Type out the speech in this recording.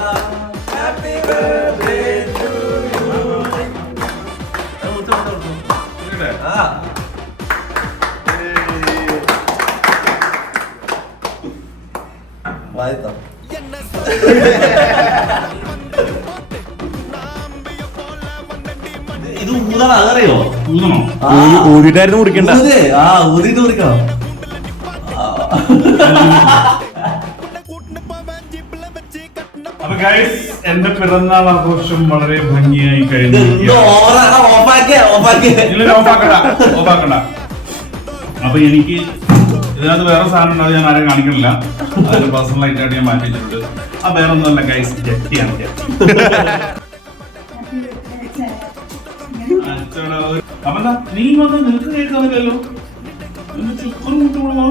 Happy birthday to you. ഇത് ഊതാണ് അതറിയോ? ഊതിട്ടായിരുന്നു മുറിക്കണ്ട. ഊതിട്ട് മുറിക്കണം. അപ്പൊ ഗൈസ് എന്റെ പിറന്നാൾ ആഘോഷം വളരെ ഭംഗിയായി കഴിഞ്ഞു. ഓഫാക്കണ്ട. അപ്പൊ എനിക്ക് ഇതിനകത്ത് വേറെ സാധനം ഉണ്ടാവും, ഞാൻ ആരെയും കാണിക്കണില്ല. അതിന് പേഴ്സണൽ ആയിട്ടാണ് ഞാൻ മാറ്റി വെച്ചിട്ടുണ്ട്. ആ വേറെ ഒന്നുമല്ല ഗൈസ്, ജെട്ടിയാണ്. അപ്പൊ എന്താ നീ വന്ന് നിനക്ക് കേൾക്കാറില്ലല്ലോ. ചുക്കറും കൂട്ടുകൊള്ളോ.